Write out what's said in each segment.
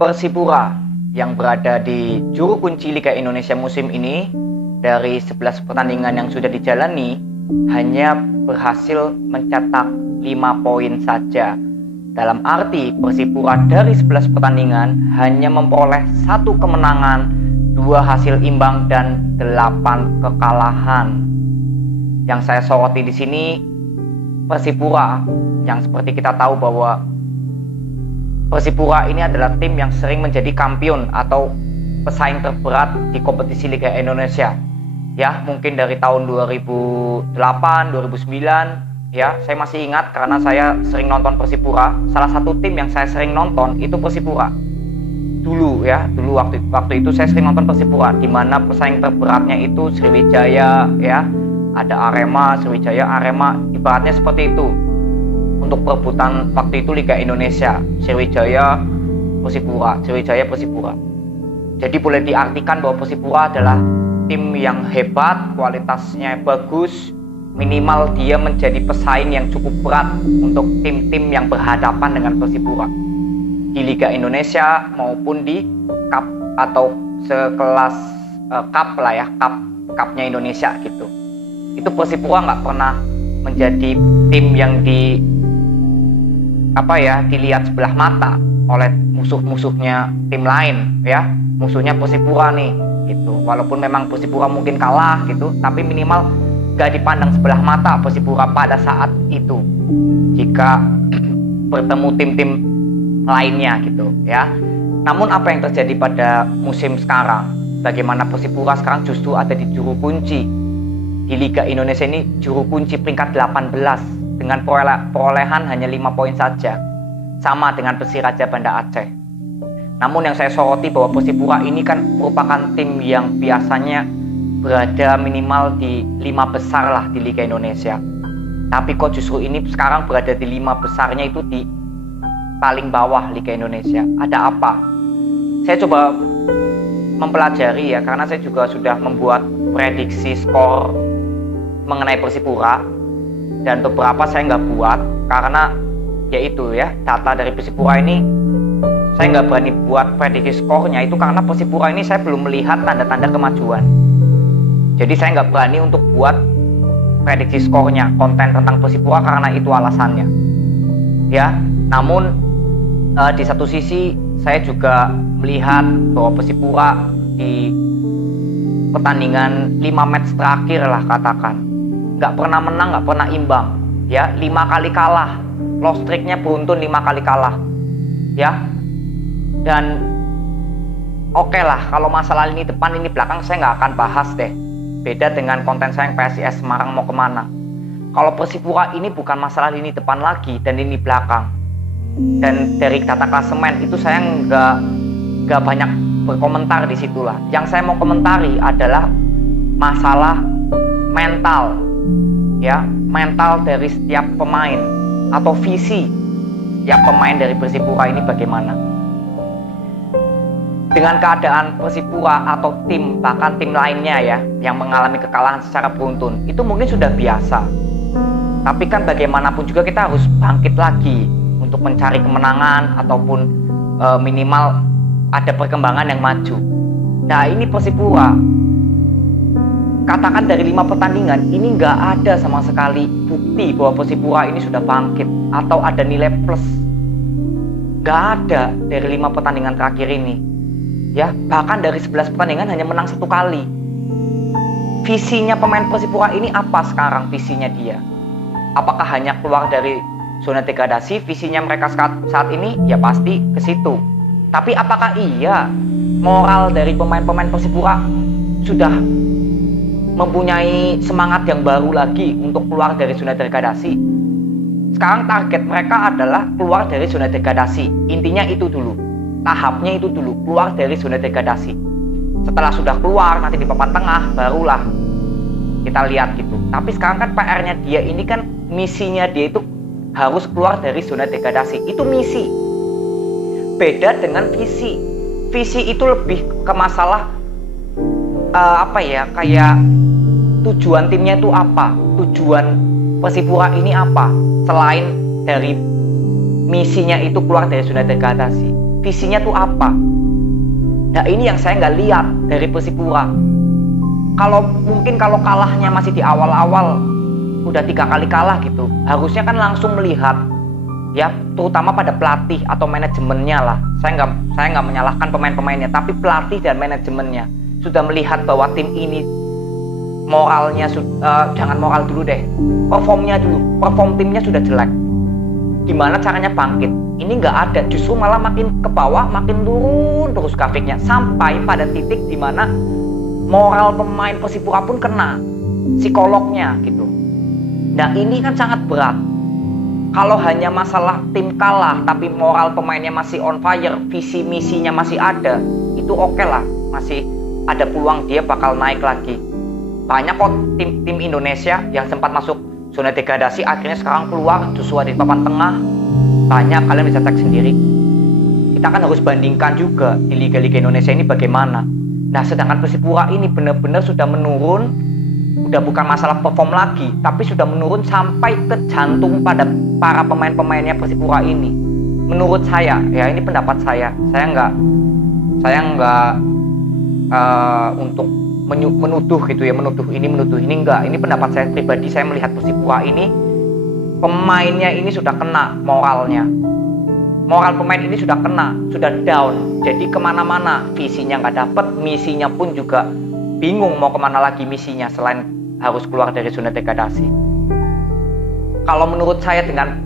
Persipura yang berada di juru kunci Liga Indonesia musim ini, dari 11 pertandingan yang sudah dijalani hanya berhasil mencetak 5 poin saja. Dalam arti Persipura dari 11 pertandingan hanya memperoleh 1 kemenangan, 2 hasil imbang dan 8 kekalahan. Yang saya soroti di sini Persipura, yang seperti kita tahu bahwa Persipura ini adalah tim yang sering menjadi kampion atau pesaing terberat di kompetisi Liga Indonesia. Ya, mungkin dari tahun 2008, 2009, ya, saya masih ingat karena saya sering nonton Persipura. Salah satu tim yang saya sering nonton itu Persipura. Dulu waktu itu saya sering nonton Persipura, di mana pesaing terberatnya itu Sriwijaya, ya, ada Arema, Sriwijaya, Arema, ibaratnya seperti itu. Untuk perebutan waktu itu Liga Indonesia, Sriwijaya, Persipura, Sriwijaya, Persipura. Jadi boleh diartikan bahwa Persipura adalah tim yang hebat, kualitasnya bagus, minimal dia menjadi pesaing yang cukup berat untuk tim-tim yang berhadapan dengan Persipura di Liga Indonesia maupun di Cup atau sekelas Cup lah ya, Cupnya Indonesia gitu. Itu Persipura nggak pernah menjadi tim yang dilihat sebelah mata oleh musuh-musuhnya tim lain, ya. Musuhnya Persipura nih gitu. Walaupun memang Persipura mungkin kalah gitu, tapi minimal gak dipandang sebelah mata Persipura pada saat itu jika bertemu tim-tim lainnya gitu, ya. Namun apa yang terjadi pada musim sekarang? Bagaimana Persipura sekarang justru ada di juru kunci di Liga Indonesia ini, juru kunci peringkat 18 dengan perolehan hanya 5 poin saja, sama dengan Persiraja Banda Aceh. Namun yang saya soroti bahwa Persipura ini kan merupakan tim yang biasanya berada minimal di 5 besar lah di Liga Indonesia. Tapi kok justru ini sekarang berada di 5 besarnya itu di paling bawah Liga Indonesia. Ada apa? Saya coba mempelajari ya, karena saya juga sudah membuat prediksi skor mengenai Persipura. Dan beberapa saya nggak buat karena yaitu ya, data dari Persipura ini saya nggak berani buat prediksi skornya, itu karena Persipura ini saya belum melihat tanda-tanda kemajuan. Jadi saya nggak berani untuk buat prediksi skornya, konten tentang Persipura, karena itu alasannya, ya. Namun di satu sisi saya juga melihat bahwa Persipura di pertandingan 5 match terakhir lah katakan, nggak pernah menang, nggak pernah imbang, ya. 5 kali kalah, loss streaknya beruntun 5 kali kalah, ya. Dan oke lah, kalau masalah lini depan, lini belakang saya nggak akan bahas deh. Beda dengan konten saya yang PSIS Semarang mau kemana. Kalau Persipura ini bukan masalah lini depan lagi dan lini belakang. Dan dari data klasemen itu saya nggak banyak berkomentar di situlah. Yang saya mau komentari adalah masalah mental. Ya, mental dari setiap pemain atau visi setiap pemain dari Persipura ini bagaimana. Dengan keadaan Persipura atau tim, bahkan tim lainnya ya, yang mengalami kekalahan secara beruntun, itu mungkin sudah biasa. Tapi kan bagaimanapun juga kita harus bangkit lagi untuk mencari kemenangan ataupun minimal ada perkembangan yang maju. Nah, ini Persipura, katakan dari 5 pertandingan ini nggak ada sama sekali bukti bahwa Persipura ini sudah bangkit atau ada nilai plus. Nggak ada dari 5 pertandingan terakhir ini, ya. Bahkan dari 11 pertandingan hanya menang 1 kali. Visinya pemain Persipura ini apa sekarang? Visinya dia, apakah hanya keluar dari zona degradasi? Visinya mereka saat ini ya pasti ke situ. Tapi apakah iya moral dari pemain-pemain Persipura sudah mempunyai semangat yang baru lagi untuk keluar dari zona degradasi? Sekarang target mereka adalah keluar dari zona degradasi. Intinya itu dulu, tahapnya itu dulu, keluar dari zona degradasi. Setelah sudah keluar, nanti di papan tengah barulah kita lihat gitu. Tapi sekarang kan PR-nya dia ini kan, misinya dia itu harus keluar dari zona degradasi. Itu misi. Beda dengan visi. Visi itu lebih ke masalah kayak tujuan timnya itu apa, tujuan Persipura ini apa, selain dari misinya itu keluar dari zona degradasi. visinya tuh apa. Nah ini yang saya nggak lihat dari Persipura. Kalau kalahnya masih di awal-awal, udah 3 kali kalah gitu, harusnya kan langsung melihat ya, terutama pada pelatih atau manajemennya lah. Saya nggak menyalahkan pemain-pemainnya, tapi pelatih dan manajemennya sudah melihat bahwa tim ini moralnya jangan moral dulu deh, performnya dulu, perform timnya sudah jelek. Gimana caranya bangkit? Ini nggak ada, justru malah makin ke bawah, makin turun terus grafiknya sampai pada titik dimana moral pemain Persipura pun kena, psikolognya gitu. Nah ini kan sangat berat. Kalau hanya masalah tim kalah tapi moral pemainnya masih on fire, visi misinya masih ada, itu oke lah, masih ada peluang dia bakal naik lagi. Banyak kok tim Indonesia yang sempat masuk zona degradasi akhirnya sekarang keluar justru di papan tengah. Banyak, kalian bisa cek sendiri. Kita kan harus bandingkan juga di liga-liga Indonesia ini bagaimana. Nah sedangkan Persipura ini benar-benar sudah menurun, udah bukan masalah perform lagi, tapi sudah menurun sampai ke jantung pada para pemain-pemainnya Persipura ini. Menurut saya, ya ini pendapat saya nggak untuk menuduh gitu ya, menuduh ini enggak. Ini pendapat saya pribadi. Saya melihat Persipura ini pemainnya ini sudah kena moralnya. Moral pemain ini sudah kena, sudah down. Jadi kemana-mana visinya nggak dapet, misinya pun juga bingung mau kemana lagi misinya selain harus keluar dari zona degradasi. Kalau menurut saya dengan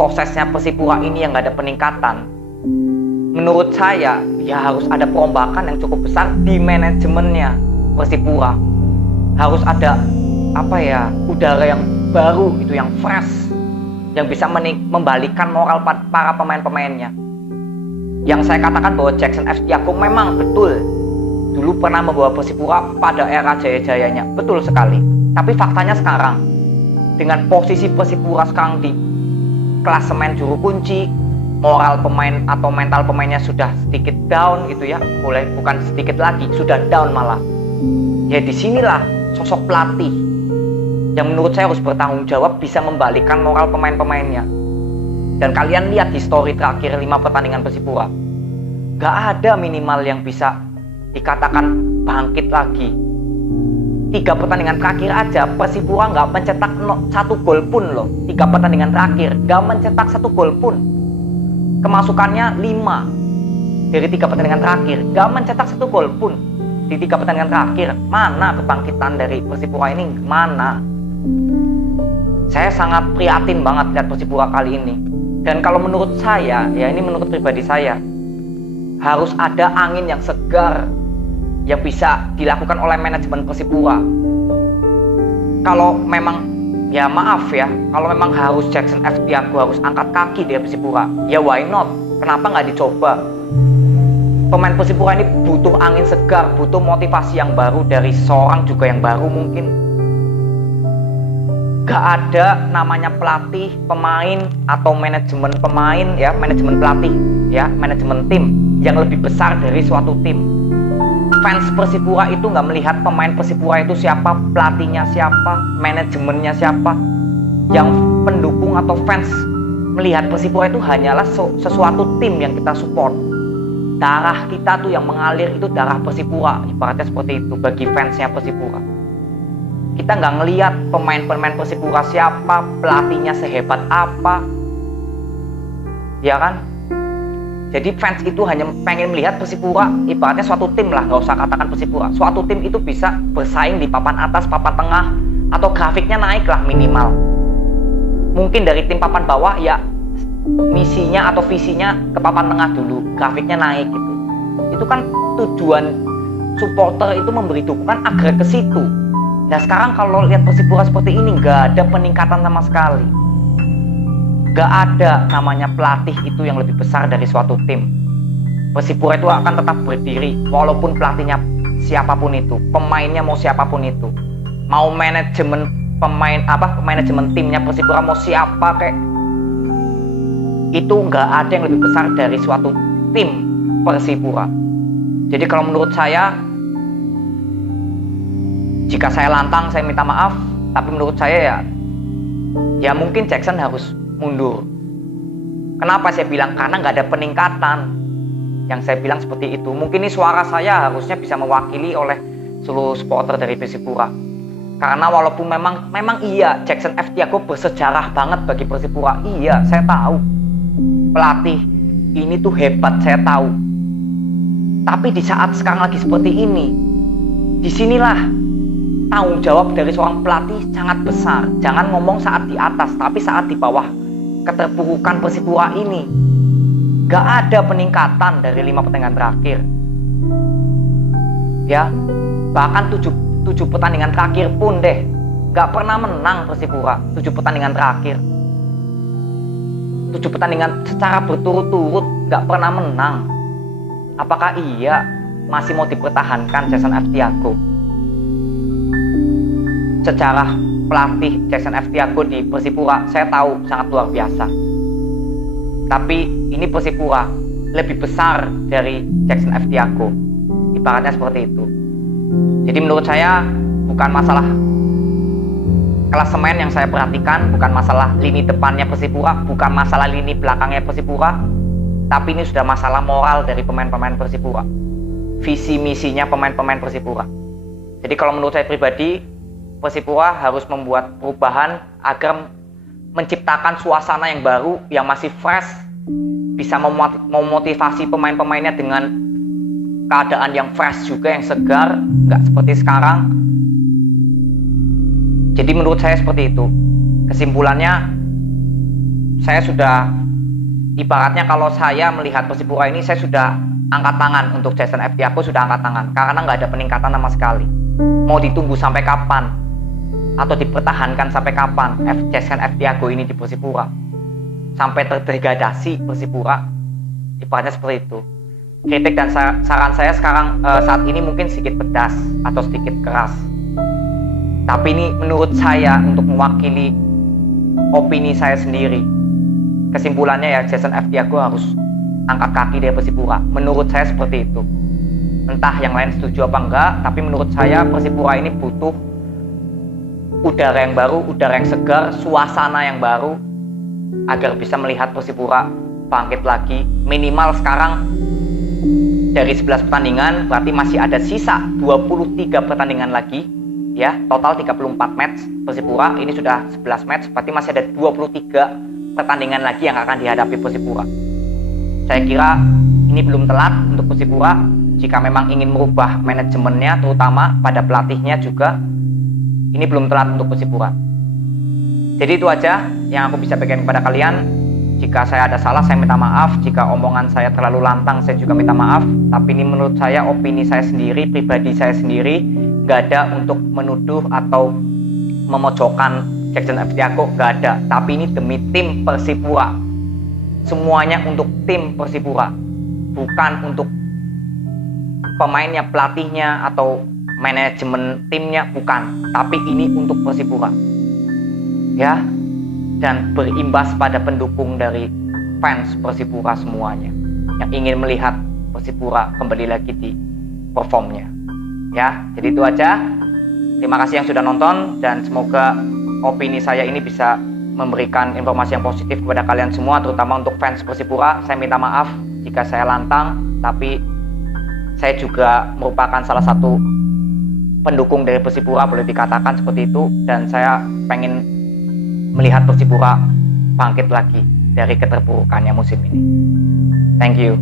prosesnya Persipura ini yang nggak ada peningkatan, menurut saya ya harus ada perombakan yang cukup besar di manajemennya Persipura. Harus ada udara yang baru gitu, yang fresh, yang bisa membalikkan moral para pemain-pemainnya. Yang saya katakan bahwa Jackson F. Tiago memang betul dulu pernah membawa Persipura pada era jaya-jayanya, betul sekali. Tapi faktanya sekarang dengan posisi Persipura sekarang di klasemen juru kunci, moral pemain atau mental pemainnya sudah sedikit down gitu ya, bukan sedikit lagi, sudah down malah. Ya disinilah sosok pelatih yang menurut saya harus bertanggung jawab bisa membalikkan moral pemain-pemainnya. Dan kalian lihat di story terakhir 5 pertandingan Persipura, gak ada minimal yang bisa dikatakan bangkit lagi. 3 pertandingan terakhir aja Persipura gak mencetak 1 gol pun loh. 3 pertandingan terakhir gak mencetak 1 gol pun. Kemasukannya 5 dari 3 pertandingan terakhir, gak mencetak 1 gol pun di 3 pertandingan terakhir. Mana kebangkitan dari Persipura ini? Mana? Saya sangat prihatin banget lihat Persipura kali ini. Dan kalau menurut saya, ya ini menurut pribadi saya, harus ada angin yang segar yang bisa dilakukan oleh manajemen Persipura. Kalau memang, ya maaf ya, kalau memang harus Jackson F. Tiago harus angkat kaki dari Persipura, ya why not? Kenapa nggak dicoba? Pemain Persipura ini butuh angin segar, butuh motivasi yang baru dari seorang juga yang baru mungkin. Gak ada namanya pelatih, pemain, atau manajemen pemain ya, manajemen pelatih ya, manajemen tim yang lebih besar dari suatu tim. Fans Persipura itu nggak melihat pemain Persipura itu siapa, pelatihnya siapa, manajemennya siapa. Yang pendukung atau fans melihat Persipura itu hanyalah sesuatu tim yang kita support. Darah kita tuh yang mengalir itu darah Persipura, ibaratnya seperti itu bagi fansnya Persipura. Kita nggak ngelihat pemain-pemain Persipura siapa, pelatihnya sehebat apa, ya kan? Jadi fans itu hanya pengen melihat Persipura, ibaratnya suatu tim lah, nggak usah katakan Persipura. Suatu tim itu bisa bersaing di papan atas, papan tengah, atau grafiknya naik lah minimal. Mungkin dari tim papan bawah ya misinya atau visinya ke papan tengah dulu, grafiknya naik gitu. Itu kan tujuan supporter itu memberi dukungan agar ke situ. Nah sekarang kalau lihat Persipura seperti ini, nggak ada peningkatan sama sekali. Nggak ada namanya pelatih itu yang lebih besar dari suatu tim. Persipura itu akan tetap berdiri walaupun pelatihnya siapapun itu, pemainnya mau siapapun itu, mau manajemen manajemen timnya Persipura mau siapa kayak itu, nggak ada yang lebih besar dari suatu tim Persipura. Jadi kalau menurut saya, jika saya lantang, saya minta maaf. Tapi menurut saya ya mungkin Jackson harus mundur. Kenapa saya bilang? Karena nggak ada peningkatan. yang saya bilang seperti itu. Mungkin ini suara saya harusnya bisa mewakili oleh seluruh supporter dari Persipura. Karena walaupun memang iya Jackson F. Tiago bersejarah banget bagi Persipura. Iya, saya tahu. Pelatih ini tuh hebat, saya tahu. Tapi di saat sekarang lagi seperti ini, disinilah tanggung jawab dari seorang pelatih sangat besar. Jangan ngomong saat di atas, tapi saat di bawah keterpurukan Persipura ini. Gak ada peningkatan dari 5 pertandingan terakhir. Ya, bahkan 7 pertandingan terakhir pun deh gak pernah menang Persipura. 7 pertandingan terakhir, 7 pertandingan secara berturut-turut gak pernah menang. Apakah iya masih mau dipertahankan Jackson F. Tiago? Sejarah pelatih Jackson F. Tiago di Persipura saya tahu sangat luar biasa. Tapi ini Persipura lebih besar dari Jackson F. Tiago. Ibaratnya seperti itu. Jadi menurut saya bukan masalah klasemen yang saya perhatikan, bukan masalah lini depannya Persipura, bukan masalah lini belakangnya Persipura, tapi ini sudah masalah moral dari pemain-pemain Persipura, visi misinya pemain-pemain Persipura. Jadi kalau menurut saya pribadi, Persipura harus membuat perubahan agar menciptakan suasana yang baru, yang masih fresh, bisa memotivasi pemain-pemainnya dengan keadaan yang fresh juga, yang segar, nggak seperti sekarang. Jadi menurut saya seperti itu. Kesimpulannya, saya sudah, ibaratnya kalau saya melihat Persipura ini, saya sudah angkat tangan untuk Jackson F. Tiago, sudah angkat tangan. Karena nggak ada peningkatan sama sekali. Mau ditunggu sampai kapan? Atau dipertahankan sampai kapan Jackson F. Tiago ini di Persipura? Sampai terdegradasi Persipura? Ibaratnya seperti itu. Kritik dan saran saya sekarang saat ini mungkin sedikit pedas atau sedikit keras. Tapi ini menurut saya untuk mewakili opini saya sendiri. Kesimpulannya ya Jackson F. Tiago harus angkat kaki dari Persipura. Menurut saya seperti itu. Entah yang lain setuju apa enggak, tapi menurut saya Persipura ini butuh udara yang baru, udara yang segar, suasana yang baru agar bisa melihat Persipura bangkit lagi. Minimal sekarang dari 11 pertandingan berarti masih ada sisa 23 pertandingan lagi. Ya, total 34 match Persipura, ini sudah 11 match, berarti masih ada 23 pertandingan lagi yang akan dihadapi Persipura. Saya kira ini belum telat untuk Persipura jika memang ingin merubah manajemennya, terutama pada pelatihnya juga. Ini belum telat untuk Persipura. Jadi itu aja yang aku bisa berikan kepada kalian. Jika saya ada salah, saya minta maaf. Jika omongan saya terlalu lantang, saya juga minta maaf. Tapi ini menurut saya, opini saya sendiri, pribadi saya sendiri. Gak ada untuk menuduh atau memojokkan Jackson F. Tiago, gak ada. Tapi ini demi tim Persipura. Semuanya untuk tim Persipura, bukan untuk pemainnya, pelatihnya, atau manajemen timnya, bukan. Tapi ini untuk Persipura. Ya, dan berimbas pada pendukung dari fans Persipura semuanya yang ingin melihat Persipura kembali lagi di performnya. Ya, jadi itu aja. Terima kasih yang sudah nonton dan semoga opini saya ini bisa memberikan informasi yang positif kepada kalian semua, terutama untuk fans Persipura. Saya minta maaf jika saya lantang, tapi saya juga merupakan salah satu pendukung dari Persipura, boleh dikatakan seperti itu, dan saya pengen melihat Persipura bangkit lagi dari keterpurukannya musim ini. Thank you.